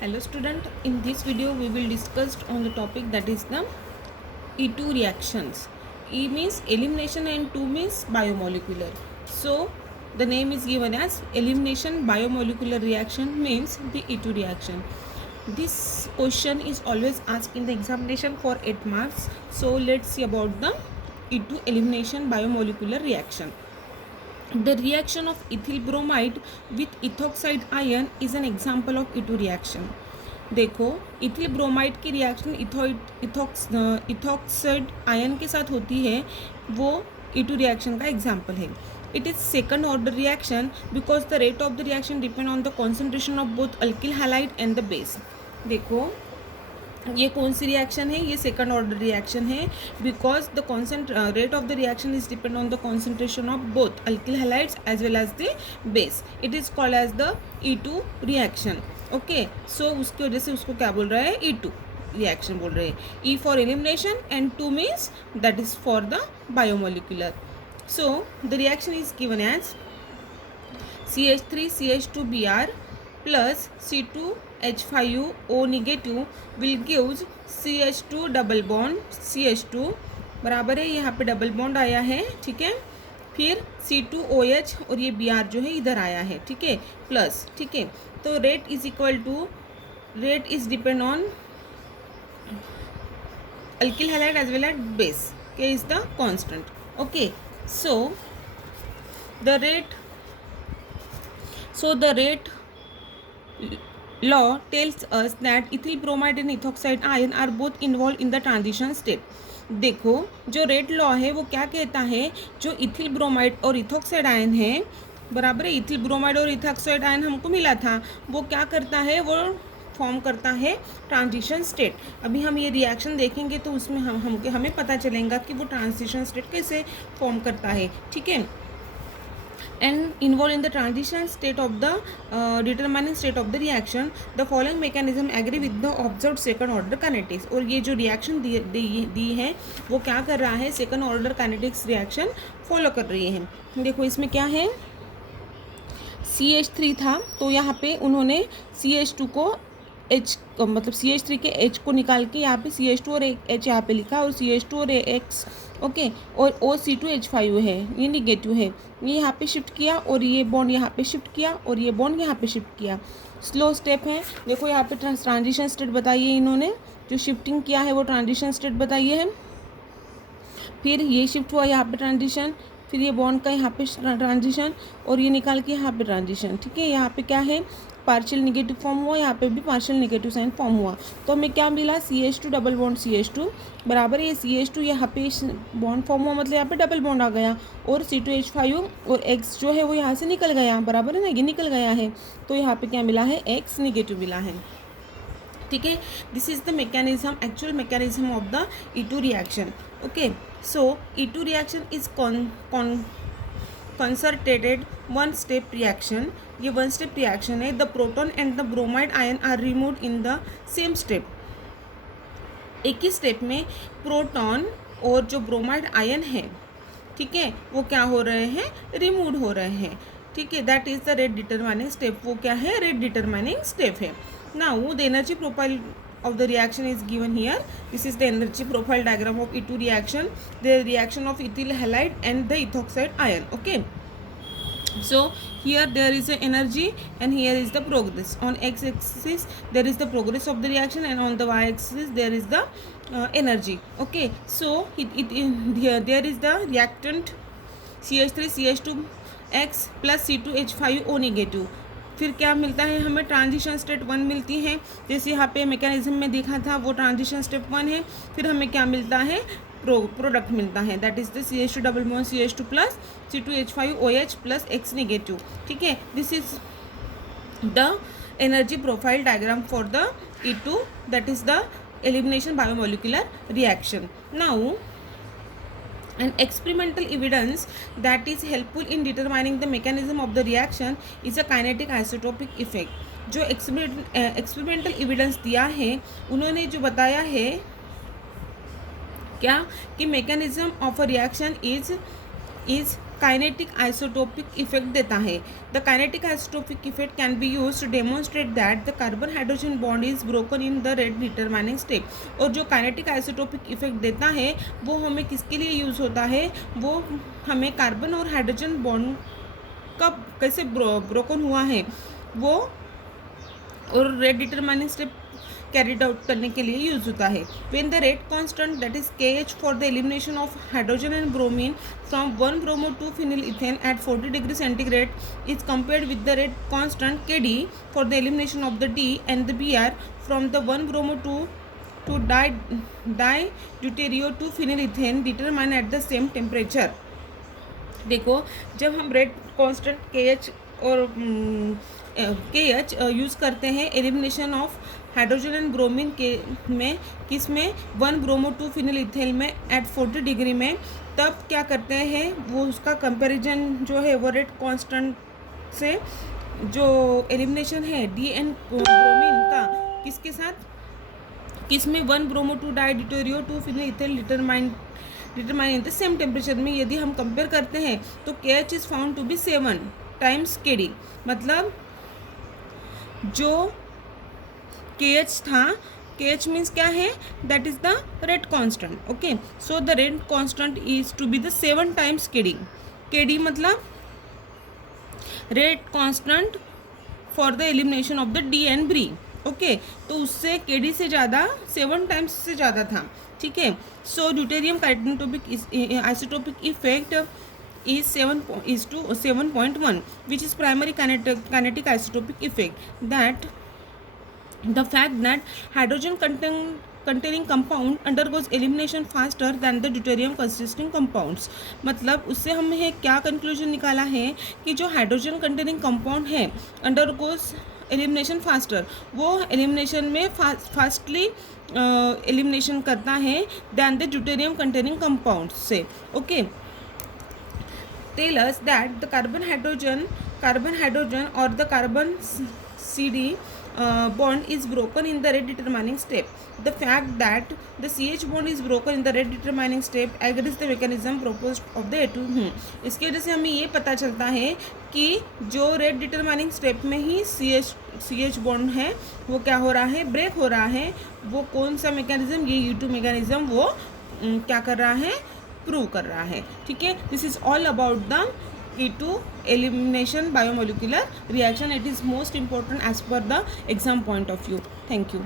Hello student, in this video we will discuss on the topic that is the E2 reactions. E means elimination and 2 means biomolecular. So the name is given as elimination biomolecular reaction means the E2 reaction. This question is always asked in the examination for 8 marks. So let's see about the E2 elimination biomolecular reaction. The reaction of ethyl bromide with ethoxide ion is an example of E2 reaction. देखो ethyl bromide की reaction ethoxide ion के साथ होती है, वो E2 reaction का example है. It is second order reaction because the rate of the reaction depend on the concentration of both alkyl halide and the base. देखो ये कौन सी रिएक्शन है, ये सेकंड ऑर्डर रिएक्शन है because the rate of the reaction is depend on the concentration of both alkyl halides as well as the base. It is called as the E2 reaction. Okay, so उसकी वजह से उसको क्या बोल रहा है, E2 reaction बोल रहे हैं. E for elimination and 2 means that is for the biomolecular. So the reaction is given as CH3CH2Br plus C2H5O negative will gives CH2 double bond CH2 बराबर है, यहाँ पे डबल बॉन्ड आया है, ठीक है. फिर C2OH और ये Br जो है इधर आया है, ठीक है, प्लस, ठीक है. तो rate is equal to, rate is depend on alkyl halide as well as base. K is the constant. Okay, so the rate law tells us that ethyl bromide and ethoxide ion are both involved in the transition step. देखो जो rate law है वो क्या कहता है, जो ethyl bromide और ethoxide ion है, बराबर है, इथिल ब्रोमाइड और इथोक्साइड आयन हमको मिला था, वो क्या करता है, वो फॉर्म करता है ट्रांजिशन स्टेट. अभी हम ये रिएक्शन देखेंगे तो उसमें हमें पता चलेगा कि वो ट्रांजिशन स्टेट कैसे फॉर्म करता है, ठीक है. And involved in the transition state of the determining state of the reaction, the following mechanism agree with the observed second order kinetics. और ये जो रिएक्शन दी है वो क्या कर रहा है, second order kinetics reaction follow कर रही है. देखो इसमें क्या है, CH3 था तो यहाँ पे उन्होंने CH2 को H मतलब CH3 के H को निकाल के यहाँ पे CH2 और H यहाँ पे लिखा और CH2 और X, ओके, और OC2H5 है, ये निगेटिव है, ये यहाँ पे शिफ्ट किया और ये बॉन्ड यहाँ पे शिफ्ट किया और ये बॉन्ड यहाँ पे शिफ्ट किया. स्लो स्टेप है. देखो यहाँ पे ट्रांजिशन स्टेट बताई है इन्होंने, जो शिफ्टिंग किया है वो ट्रांजिशन स्टेट बताइए है. फिर ये शिफ्ट हुआ यहाँ पे ट्रांजिशन, फिर ये बॉन्ड का यहाँ पे ट्रांजिशन और ये निकाल के यहाँ पे ट्रांजिशन, ठीक है. यहाँ पे क्या है, पार्शियल निगेटिव फॉर्म हुआ, यहाँ पे भी पार्शियल निगेटिव साइन फॉर्म हुआ. तो हमें क्या मिला, CH2 डबल बॉन्ड CH2 बराबर ये CH2 यहाँ पे बॉन्ड फॉर्म हुआ, मतलब यहाँ पे डबल बॉन्ड आ गया, और C2H5 और X जो है वो यहाँ से निकल गया, बराबर है ना, ये निकल गया है, तो यहाँ पे क्या मिला है, X निगेटिव मिला है, ठीक है. This is the mechanism, actual mechanism of the E2 reaction. Okay, so E2 reaction is concerted one step reaction. ये वन स्टेप रिएक्शन है. The proton and the bromide ion are removed in the same step. एक ही step में proton और जो bromide ion है, ठीक है, वो क्या हो रहे हैं, रिमूव हो रहे हैं, ठीक है. That is the rate determining step. वो क्या है, रेट डिटरमाइनिंग स्टेप है. Now the energy profile of the reaction is given here. This is the energy profile diagram of E2 reaction, the reaction of ethyl halide and the ethoxide ion. Okay, so here there is a energy and here is the progress. On x axis there is the progress of the reaction and on the y axis there is the energy. Okay, so here there is the reactant CH3CH2X plus C2H5O negative. फिर क्या मिलता है हमें, transition state 1 मिलती है, जैसे यहाँ पे मैकेनिज्म में देखा था वो ट्रांजिशन स्टेप 1 है. फिर हमें क्या मिलता है, प्रोडक्ट मिलता है, that is the CH2 double bond CH2 plus C2H5OH plus X negative, ठीक है. This is the energy profile diagram for the E2, that is the elimination biomolecular reaction. Now an experimental evidence that is helpful in determining the mechanism of the reaction is a kinetic isotopic effect. जो experimental evidence दिया है उन्होंने जो बताया है क्या, कि mechanism of a reaction is kinetic isotopic effect देता है। The kinetic isotopic effect can be use to demonstrate that the carbon hydrogen bond is broken in the rate determining step. और जो काइनेटिक आइसोटोपिक इफेक्ट देता है वो हमें किसके लिए यूज़ होता है, वो हमें कार्बन और हाइड्रोजन बॉन्ड कब कैसे ब्रोकन हुआ है वो और rate determining step carried out करने के लिए यूज होता है। When the rate constant that is KH for the elimination of hydrogen and bromine from 1 bromo 2 phenyl ethane at 40 degree centigrade is compared with the rate constant KD for the elimination of the D and the Br from the 1 bromo 2 di deuterio 2 phenyl ethane determine at the same temperature. देखो, जब हम rate constant KH और KH use करते हैं elimination of hydrogen and bromine के में किस में 1 ब्रोमो 2 फिनिल इथेन में एट 40 डिग्री में, तब क्या करते हैं वो उसका कंपैरिजन जो है वो रेट कांस्टेंट से जो एलिमिनेशन है D एंड ब्रोमीन का किसके साथ, किस में 1 bromo 2 di deuterio 2 phenyl ethane determine in the same temperature में यदि हम कंपेयर करते हैं तो KH is found to be 7 times KD। मतलब जो KH था, KH मीन्स क्या है, that is the rate constant. Okay, so the rate constant is to be the 7 times KD। KD मतलब rate constant for the elimination of the D and B। Okay, तो उससे KD से ज़्यादा 7 times से ज़्यादा था। ठीक है, so deuterium kinetic isotopic effect is 7.1, which is primary kinetic isotopic effect, that the fact that hydrogen containing compound undergoes elimination faster than the deuterium consisting compounds। मतलब उससे हमने क्या कंक्लूजन निकाला है कि जो हाइड्रोजन कंटेनिंग कंपाउंड है undergoes elimination faster, वो एलिमिनेशन में फास्टली एलिमिनेशन करता है than the deuterium containing compound से। Okay, tell us that the carbon hydrogen or the carbon CD bond is broken in the rate determining step। the fact that the CH bond is broken in the rate determining step agrees the mechanism proposed of the A2। इसकी वजह से हमें ये पता चलता है कि जो रेट डिटरमाइनिंग स्टेप में ही CH बॉन्ड है वो क्या हो रहा है, ब्रेक हो रहा है। वो कौन सा मैकेनिज्म, ये U2 मैकेनिज्म वो क्या कर रहा है, प्रूव कर रहा है। ठीक है, this is all about the E2 elimination biomolecular reaction. It is most important as per the exam point of view. Thank you.